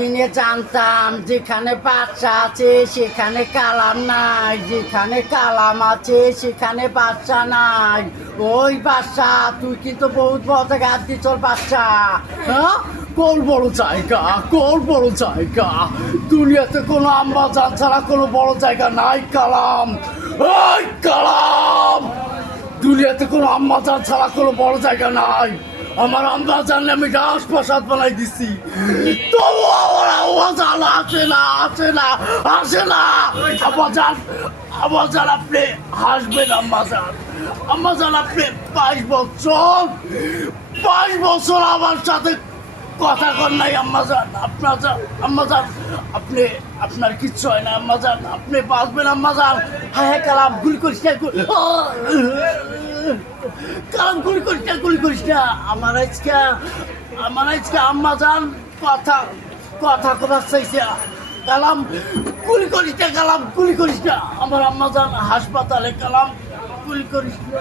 দিনে জানতাম যেখানে বাচ্চা আছে সেখানে কালাম নাই, যেখানে কালাম আছে সেখানে বাচ্চা নাই। ওই বাচ্চা তুই কিন্তু বহুত বড় জায়গা হাত দিয়ে চল বাচ্চা। হ্যাঁ, কোন বড় জায়গা, কোন বড় জায়গা? দুনিয়াতে কোনো আম্মা জান ছাড়া কোনো বড় জায়গা নাই কালাম। ওই কালাম, দুনিয়াতে কোনো আম্মা জান ছাড়া কোনো বড় জায়গা নাই। আমার আম্মা জানলে আমি রাজপ্রাসাদ বানাই দিছি, তবু আমার আম্মা জান আসে না, আসে না, আসে না। আম্মা জান, আম্মা জান আপনি হাসবেন। আম্মা জান, আম্মা জান আপনি 5 বছর আমার সাথে কথা কর নাই। আম্মা জান, আপনার জান, আম্মা জান আপনি, আপনার কিচ্ছু হয় না। আম্মা জান আপনি বাঁচবেন। আম্মা জান, হ্যাঁ হ্যাঁ কালাম গুলি করিস না, কালাম গুলি করিস না, গুলি করিস না। আমার আজকে আম্মা জান কথা কথা কথা চাইছে। কালাম গুলি করিস না, কালাম গুলি করিস না। আমার আম্মা জান হাসপাতালে, কালাম গুলি করিস না।